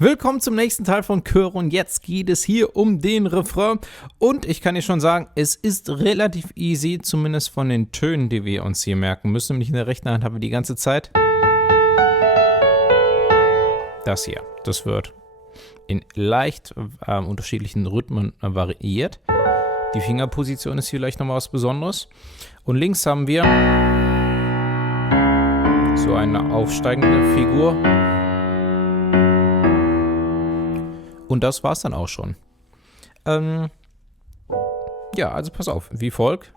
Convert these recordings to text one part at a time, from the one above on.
Willkommen zum nächsten Teil von Chöre und jetzt geht es hier um den Refrain und ich kann dir schon sagen, es ist relativ easy, zumindest von den Tönen, die wir uns hier merken müssen. Nämlich in der rechten Hand haben wir die ganze Zeit das hier. Das wird in leicht unterschiedlichen Rhythmen variiert. Die Fingerposition ist hier vielleicht nochmal was Besonderes. Und links haben wir so eine aufsteigende Figur. Und das war's dann auch schon. Ja, also pass auf, wie folgt.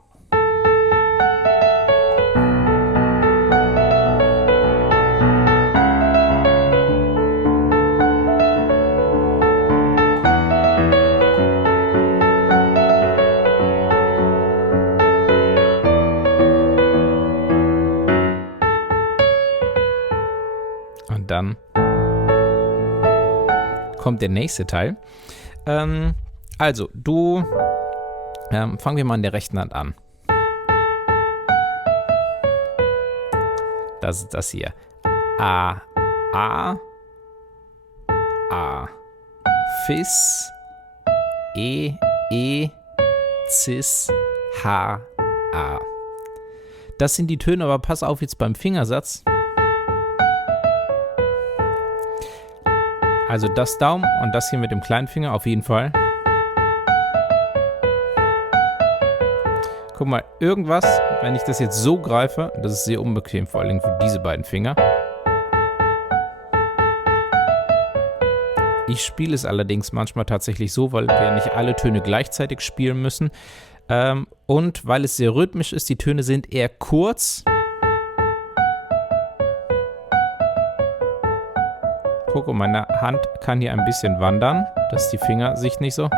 Und dann kommt der nächste Teil. Also, fangen wir mal in der rechten Hand an. Das ist das hier. A, A, A, Fis, E, Cis, H, A. Das sind die Töne, aber pass auf jetzt beim Fingersatz. Also das Daumen und das hier mit dem kleinen Finger auf jeden Fall. Guck mal, irgendwas, wenn ich das jetzt so greife, das ist sehr unbequem, vor allem für diese beiden Finger. Ich spiele es allerdings manchmal tatsächlich so, weil wir nicht alle Töne gleichzeitig spielen müssen. Und weil es sehr rhythmisch ist, die Töne sind eher kurz. Guck, und meine Hand kann hier ein bisschen wandern, dass die Finger sich nicht so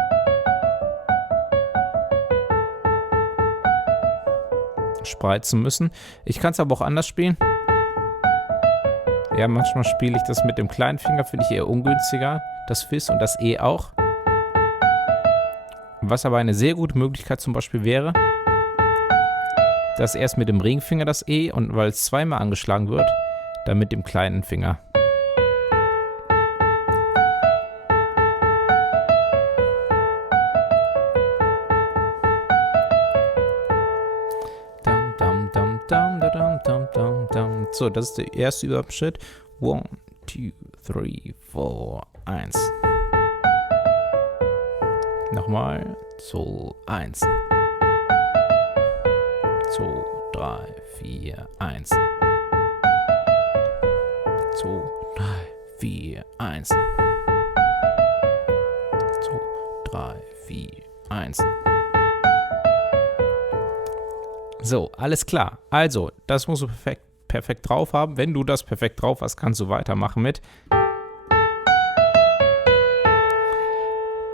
spreizen müssen. Ich kann es aber auch anders spielen. Ja, manchmal spiele ich das mit dem kleinen Finger, finde ich eher ungünstiger. Das Fis und das E auch. Was aber eine sehr gute Möglichkeit zum Beispiel wäre, dass erst mit dem Ringfinger das E und weil es zweimal angeschlagen wird, dann mit dem kleinen Finger. So, das ist der erste Überschritt. 1, 2, 3, 4, 1. Nochmal. 2, 1. 2, 3, 4, 1. 2, 3, 4, 1. 2, 3, 4, 1. So, alles klar. Also, das musst du perfekt drauf haben. Wenn du das perfekt drauf hast, kannst du weitermachen mit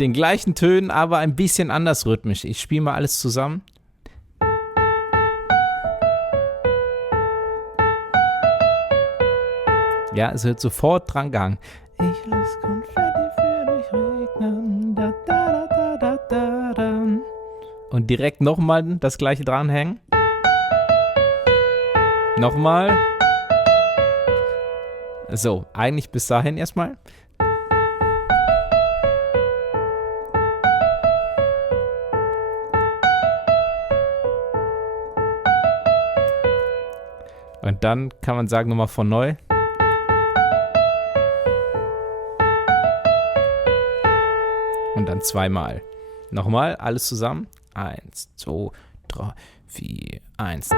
den gleichen Tönen, aber ein bisschen anders rhythmisch. Ich spiele mal alles zusammen. Ja, es wird sofort dran gehangen. Ich lass Konfetti für dich regnen. Da, da, da, da, da, da. Und direkt nochmal das gleiche dranhängen. Nochmal. So, eigentlich bis dahin erstmal. Und dann kann man sagen, nochmal von neu. Und dann zweimal. Nochmal, alles zusammen. 1, 2, 3, 4, 1.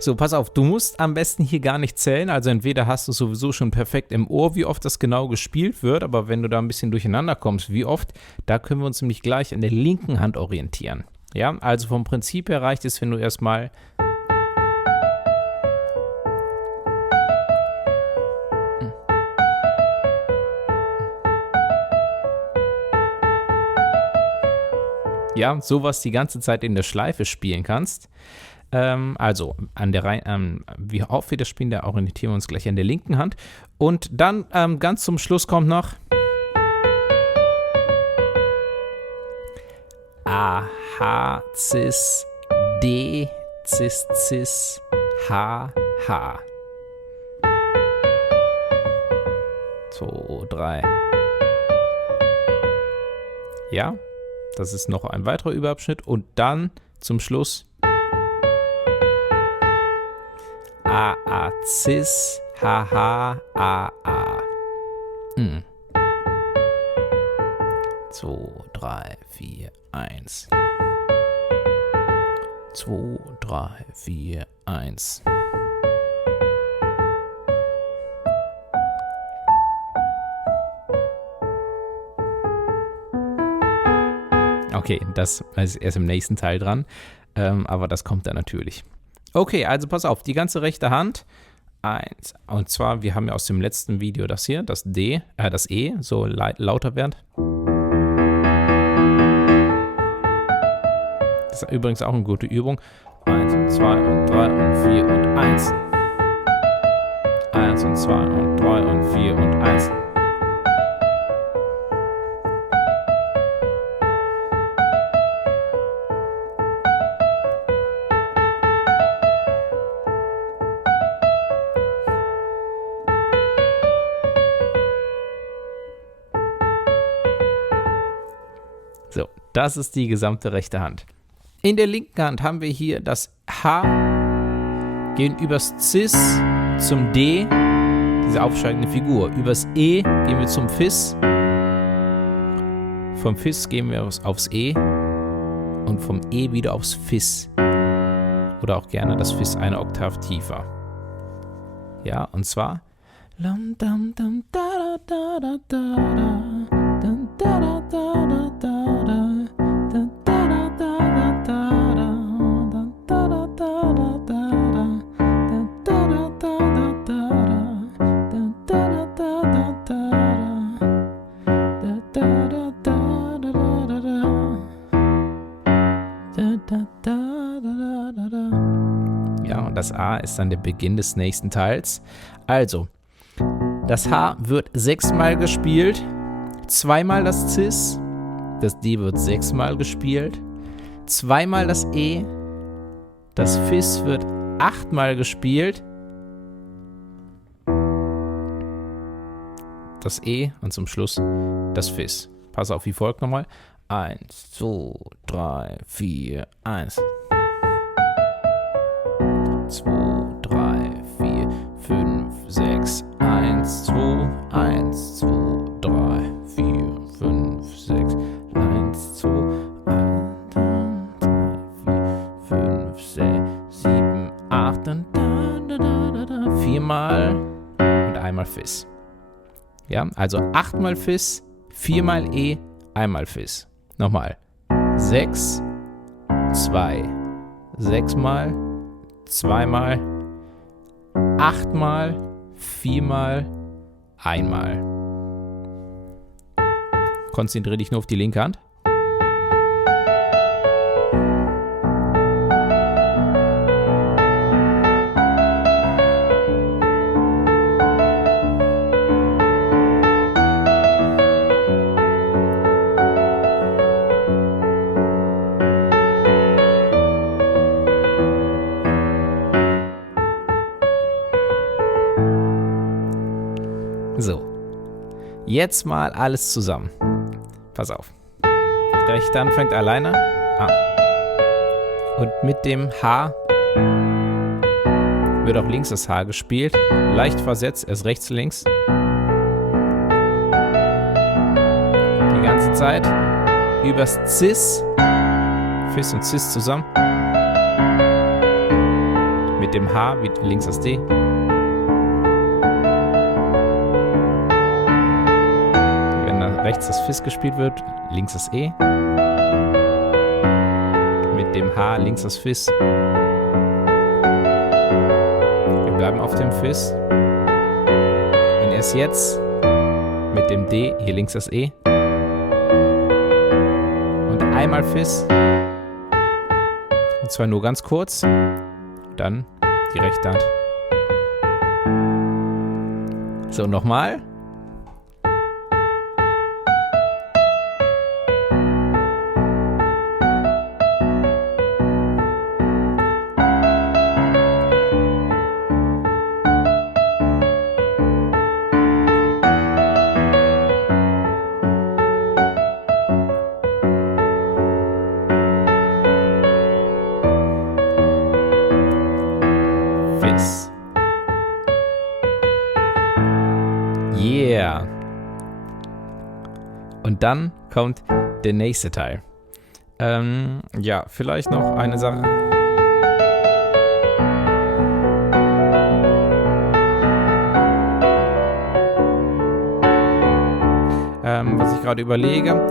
So, pass auf, du musst am besten hier gar nicht zählen, also entweder hast du sowieso schon perfekt im Ohr, wie oft das genau gespielt wird, aber wenn du da ein bisschen durcheinander kommst, wie oft, da können wir uns nämlich gleich an der linken Hand orientieren. Ja, also vom Prinzip her reicht es, wenn du erstmal ja, sowas die ganze Zeit in der Schleife spielen kannst. Also, wie oft wir das spielen, da orientieren wir uns gleich an der linken Hand. Und dann ganz zum Schluss kommt noch A, H, Cis, D, Cis, Cis, H, H. 2, 3. Ja, das ist noch ein weiterer Überabschnitt. Und dann zum Schluss A, A, Cis, H, H, A, A. 2, 3, 4, 1. 2, 3, 4, 1. Okay, das ist erst im nächsten Teil dran, aber das kommt dann natürlich. Okay, also pass auf, die ganze rechte Hand. 1. Und zwar, wir haben ja aus dem letzten Video das hier, das D, das E, so lauter wird. Das ist übrigens auch eine gute Übung. 1 und 2 und 3 und 4 und 1. 1 und 2 und 3 und 4 und 1. So, das ist die gesamte rechte Hand. In der linken Hand haben wir hier das H, gehen übers Cis zum D, diese aufsteigende Figur. Übers E gehen wir zum Fis. Vom Fis gehen wir aufs E und vom E wieder aufs Fis. Oder auch gerne das Fis eine Oktav tiefer. Ja, und zwar lam dam dam da da da da da da da da da da. Ja, und das A ist dann der Beginn des nächsten Teils. Also, das H wird 6-mal gespielt, 2-mal das Cis, das D wird 6-mal gespielt, 2-mal das E, das Fis wird 8-mal gespielt, das E und zum Schluss das Fis. Pass auf, wie folgt nochmal. 1, 2, 3, 4, 1. 2, 3, 4, 5, 6, 1, 2, 1, 2, 3, 4, 5, 6, 1, 2, 1, 2, 3, 4, 5, 6, 7, 8 und da. 4-mal und einmal Fis. Ja, also 8-mal Fis, 4-mal E, einmal Fis. Nochmal. 6, 2, 6-mal, 2-mal, 8-mal, 4-mal, einmal. Konzentriere dich nur auf die linke Hand. So, jetzt mal alles zusammen. Pass auf. Rechte Hand fängt alleine an. Und mit dem H wird auch links das H gespielt. Leicht versetzt, erst rechts, links. Die ganze Zeit. Übers Cis. Fis und Cis zusammen. Mit dem H wie links das D. Rechts das Fis gespielt wird, links das E. Mit dem H links das Fis. Wir bleiben auf dem Fis. Und erst jetzt mit dem D, hier links das E. Und einmal Fis. Und zwar nur ganz kurz. Dann die rechte Hand. So, nochmal. Und dann kommt der nächste Teil. Ja, vielleicht noch eine Sache. Was ich gerade überlege.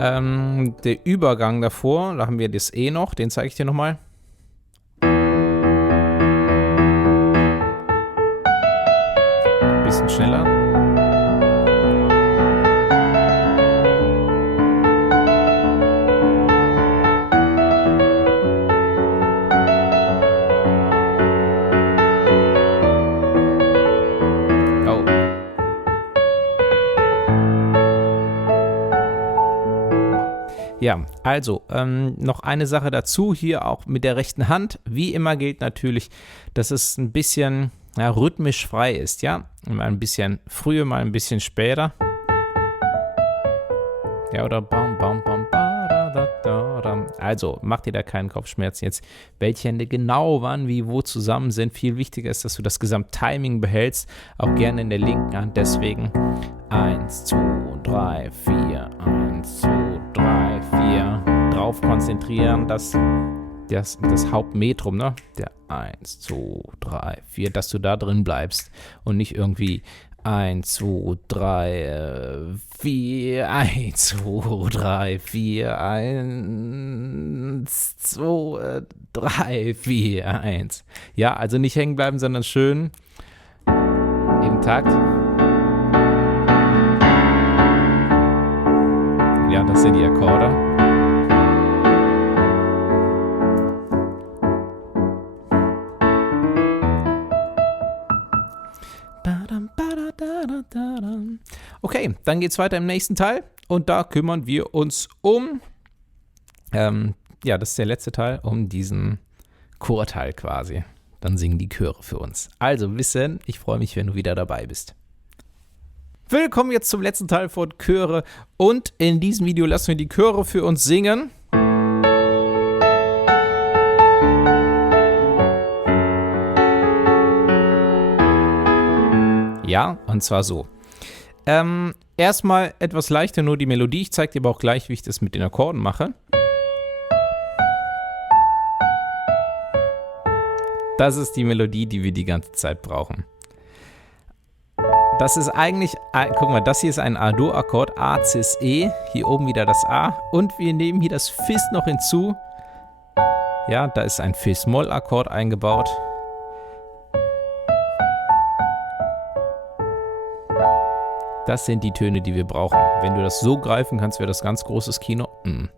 Der Übergang davor, da haben wir das E noch, den zeige ich dir nochmal. Ein bisschen schneller. Ja, also noch eine Sache dazu, hier auch mit der rechten Hand. Wie immer gilt natürlich, dass es ein bisschen rhythmisch frei ist, ja. Mal ein bisschen früher, mal ein bisschen später. Ja, oder bam, bam, bam, ba, da, da, da. Also, mach dir da keinen Kopfschmerzen jetzt, welche Hände genau wann, wie, wo zusammen sind. Viel wichtiger ist, dass du das Gesamttiming behältst, auch gerne in der linken Hand. Deswegen 1, 2, 3, 4, 1, 2, 3, 4. Drauf konzentrieren, das Hauptmetrum, ne? Der 1, 2, 3, 4, dass du da drin bleibst und nicht irgendwie 1, 2, 3, 4, 1, 2, 3, 4, 1, 2, 3, 4, 1. Ja, also nicht hängen bleiben, sondern schön im Takt. Ja, das sind die Akkorde. Okay, dann geht's weiter im nächsten Teil und da kümmern wir uns um, das ist der letzte Teil, um diesen Chorteil quasi. Dann singen die Chöre für uns. Also wissen, ich freue mich, wenn du wieder dabei bist. Willkommen jetzt zum letzten Teil von Chöre und in diesem Video lassen wir die Chöre für uns singen. Ja, und zwar so. Erstmal etwas leichter, nur die Melodie. Ich zeige dir aber auch gleich, wie ich das mit den Akkorden mache. Das ist die Melodie, die wir die ganze Zeit brauchen. Das ist eigentlich, guck mal, das hier ist ein A-Dur-Akkord, A, Cis, E. Hier oben wieder das A. Und wir nehmen hier das Fis noch hinzu. Ja, da ist ein Fis-Moll-Akkord eingebaut. Das sind die Töne, die wir brauchen. Wenn du das so greifen kannst, wäre das ganz großes Kino. Und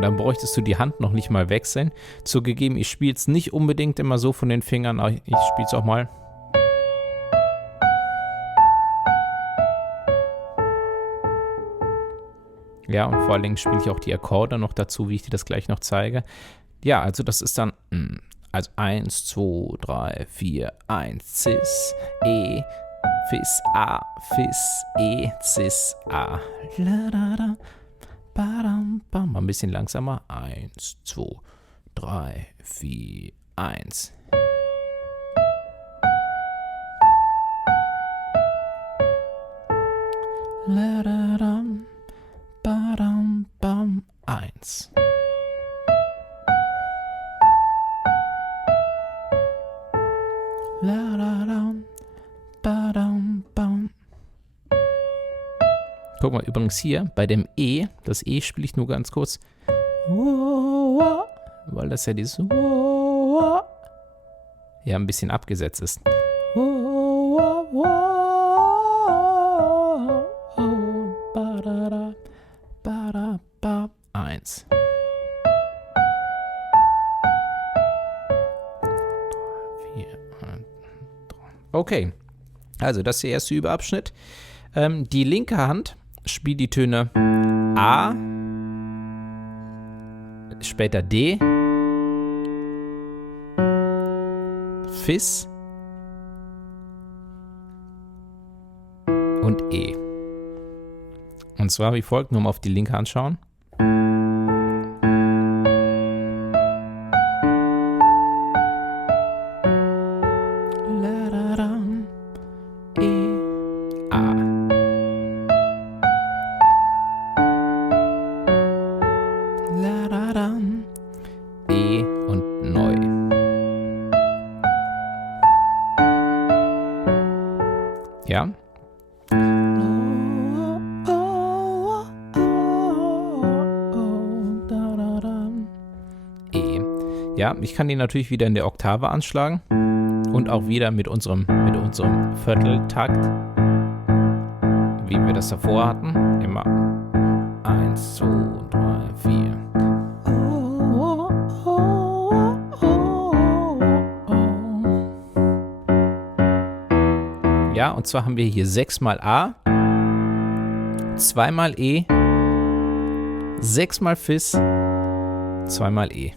dann bräuchtest du die Hand noch nicht mal wechseln. Zugegeben, ich spiele es nicht unbedingt immer so von den Fingern, aber ich spiele es auch mal. Ja, und vor allen Dingen spiele ich auch die Akkorde noch dazu, wie ich dir das gleich noch zeige. Ja, also das ist dann... Also 1, 2, 3, 4, 1, Cis, E, Fis, A, Fis, E, Cis, A. La, da, da, badam, bam. Mal ein bisschen langsamer. 1, 2, 3, 4, 1. La, da, da, badam, bam, 1. La, da, da, badam, bam. Guck mal, übrigens hier bei dem E, das E spiele ich nur ganz kurz, weil das ja dieses ja ein bisschen abgesetzt ist. 1. Okay, also das ist der erste Überabschnitt. Die linke Hand spielt die Töne A, später D, Fis und E. Und zwar wie folgt, nur mal auf die linke Hand schauen. E, A. La, da, da. E und neu. Ja. E. Ja, ich kann die natürlich wieder in der Oktave anschlagen und auch wieder mit unserem Vierteltakt, wie wir das davor hatten. Immer 1, 2, 3, 4. Ja, und zwar haben wir hier 6 mal A, 2 mal E, 6 mal Fis, 2 mal E.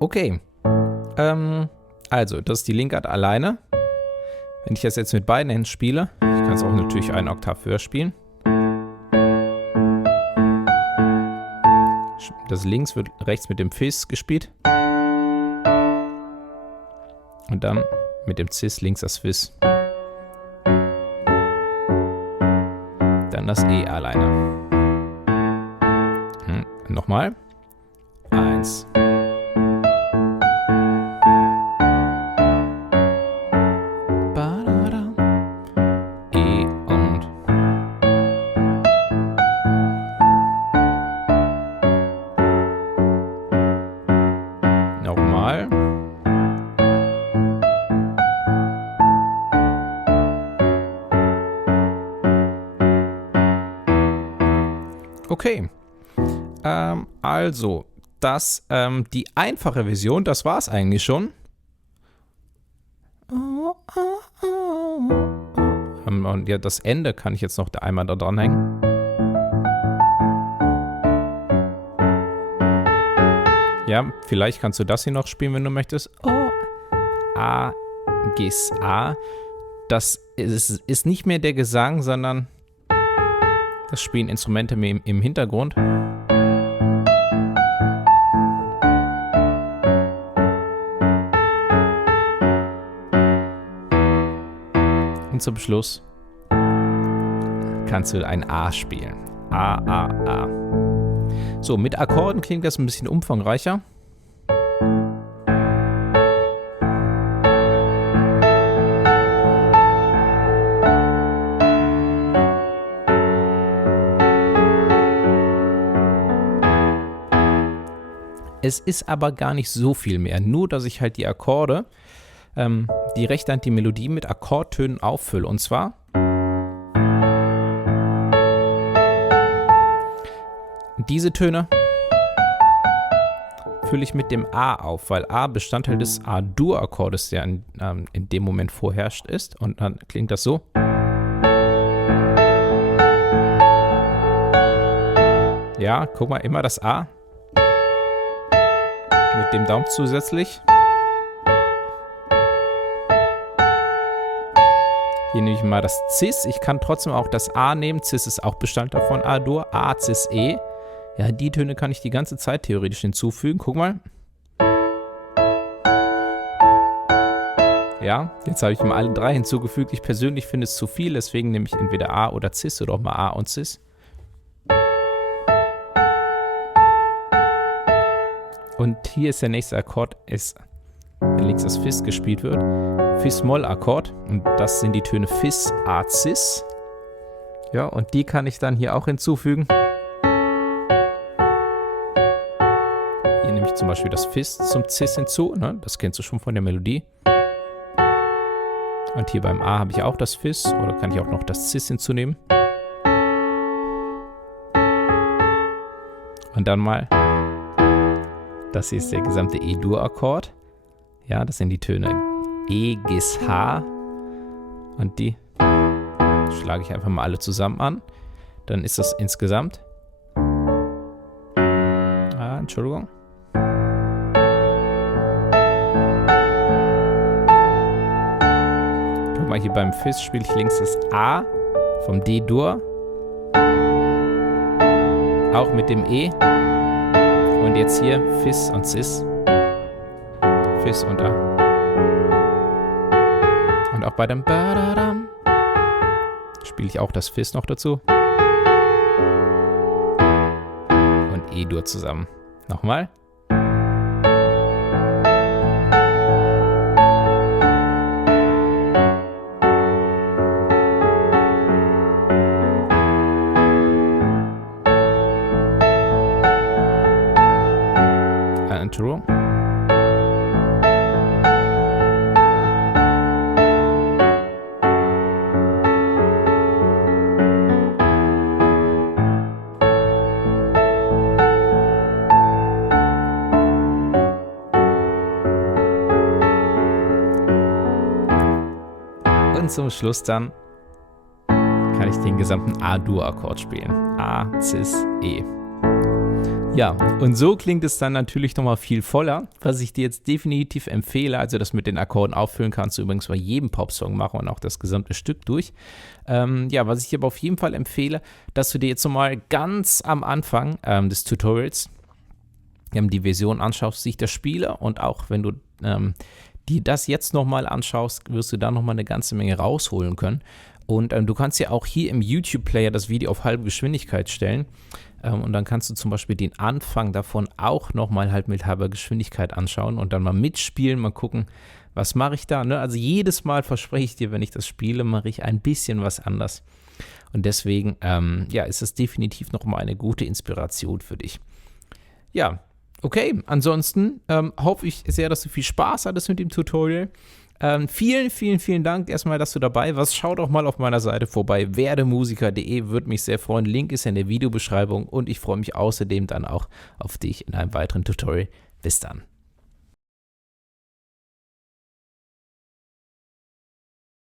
Okay, also das ist die Linkart alleine. Wenn ich das jetzt mit beiden Händen spiele, ich kann es auch natürlich einen Oktav höher spielen. Das links wird rechts mit dem Fis gespielt. Und dann mit dem Cis links das Fis. Dann das E alleine. Nochmal. 1. Okay, also, die einfache Version, das war es eigentlich schon. Und ja, das Ende kann ich jetzt noch einmal da dranhängen. Ja, vielleicht kannst du das hier noch spielen, wenn du möchtest. A, Gis, A. Das ist nicht mehr der Gesang, sondern das spielen Instrumente im Hintergrund. Und zum Schluss kannst du ein A spielen. A, A, A. So, mit Akkorden klingt das ein bisschen umfangreicher. Es ist aber gar nicht so viel mehr, nur dass ich halt die Akkorde, die rechte Hand die Melodie mit Akkordtönen auffülle. Und zwar diese Töne fülle ich mit dem A auf, weil A Bestandteil des A-Dur-Akkordes, der in dem Moment vorherrscht ist. Und dann klingt das so. Ja, guck mal, immer das A. Mit dem Daumen zusätzlich. Hier nehme ich mal das Cis. Ich kann trotzdem auch das A nehmen. Cis ist auch Bestandteil von A-Dur. A, Cis, E. Ja, die Töne kann ich die ganze Zeit theoretisch hinzufügen. Guck mal. Ja, jetzt habe ich mal alle drei hinzugefügt. Ich persönlich finde es zu viel, deswegen nehme ich entweder A oder Cis oder auch mal A und Cis. Und hier ist der nächste Akkord, wenn links das Fis gespielt wird, Fis-Moll-Akkord. Und das sind die Töne Fis, A, Cis. Ja, und die kann ich dann hier auch hinzufügen. Hier nehme ich zum Beispiel das Fis zum Cis hinzu, ne? Das kennst du schon von der Melodie. Und hier beim A habe ich auch das Fis, oder kann ich auch noch das Cis hinzunehmen. Und dann mal, das hier ist der gesamte E-Dur-Akkord. Ja, das sind die Töne E, Gis, H. Und die schlage ich einfach mal alle zusammen an. Dann ist das insgesamt. Entschuldigung. Guck mal, hier beim Fis spiele ich links das A vom D-Dur. Auch mit dem E. Und jetzt hier Fis und Cis. Fis und A. Und auch bei dem Badadam spiele ich auch das Fis noch dazu. Und E-Dur zusammen. Nochmal. Intro. Und zum Schluss dann kann ich den gesamten A-Dur-Akkord spielen. A, Cis, E. Ja, und so klingt es dann natürlich nochmal viel voller, was ich dir jetzt definitiv empfehle. Also das mit den Akkorden auffüllen kannst du übrigens bei jedem Popsong machen und auch das gesamte Stück durch. Was ich dir aber auf jeden Fall empfehle, dass du dir jetzt nochmal ganz am Anfang des Tutorials die Version anschaust, die ich da spiele, und auch wenn du dir das jetzt nochmal anschaust, wirst du da nochmal eine ganze Menge rausholen können. Und du kannst ja auch hier im YouTube-Player das Video auf halbe Geschwindigkeit stellen. Und dann kannst du zum Beispiel den Anfang davon auch nochmal halt mit halber Geschwindigkeit anschauen und dann mal mitspielen, mal gucken, was mache ich da. Ne? Also jedes Mal verspreche ich dir, wenn ich das spiele, mache ich ein bisschen was anders. Und deswegen, ist es definitiv nochmal eine gute Inspiration für dich. Ja, okay. Ansonsten hoffe ich sehr, dass du viel Spaß hattest mit dem Tutorial. Vielen, vielen, vielen Dank erstmal, dass du dabei warst. Schau doch mal auf meiner Seite vorbei, werdemusiker.de, würde mich sehr freuen. Link ist in der Videobeschreibung und ich freue mich außerdem dann auch auf dich in einem weiteren Tutorial. Bis dann.